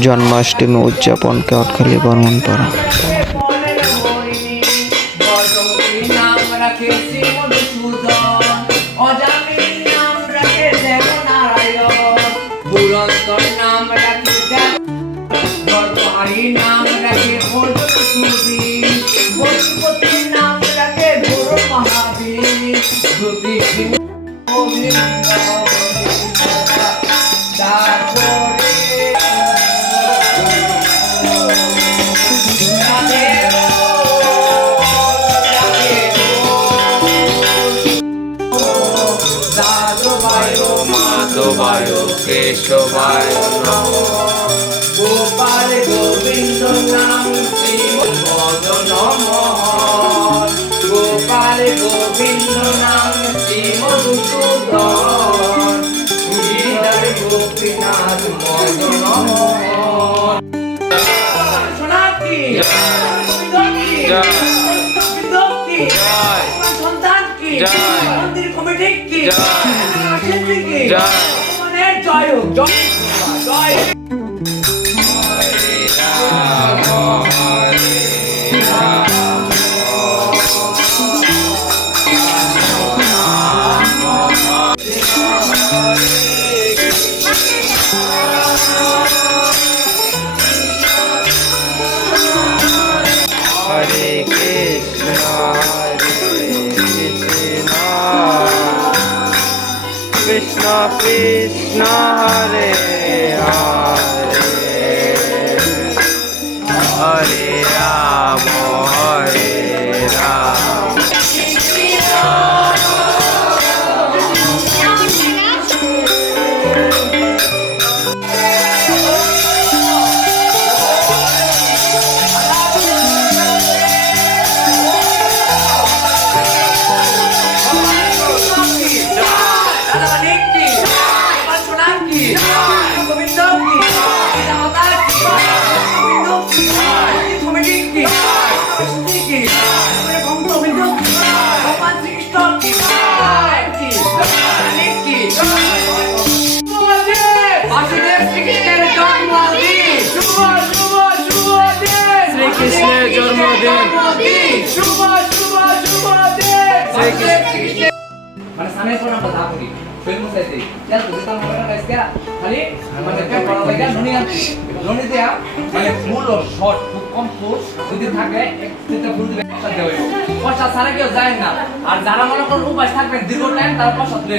জন্মাষ্টমী উদযাপন কেওটখালী বর্মনপাড়া নাম রাখে মাধবায় কেশবায় গোপাল গোবিন্দ নাম শ্রী মদন গোপাল গোবিন্দ নাম শ্রী মধুসূদন হৃদয় গোপীনাথ মদন মোহন সোনাকি জয়। মন্দির কমিটি জয়। জয়। জয় জয় কৃষ্ণ হরে হরে হরে রাম হরে রাম শ্রীকৃষ্ণের জন্মদিন। শুভ শুভ শুভ দিন শ্রীকৃষ্ণ মানে সামনে কোন আমরা ধাপনি ফিল্ম মুসাইতে চল তুই তো আমরা কাজ করা খালি মানে কে বড় লাগা ননি আনছি ননি দেয়া মানে মূল শর্ট কম যদি থাকে একটা ছাড়া কেউ যায় না। আর যারা মনে করেন উপাস থাকবেন, দীর্ঘ টাইম তারা পয়সা তুলে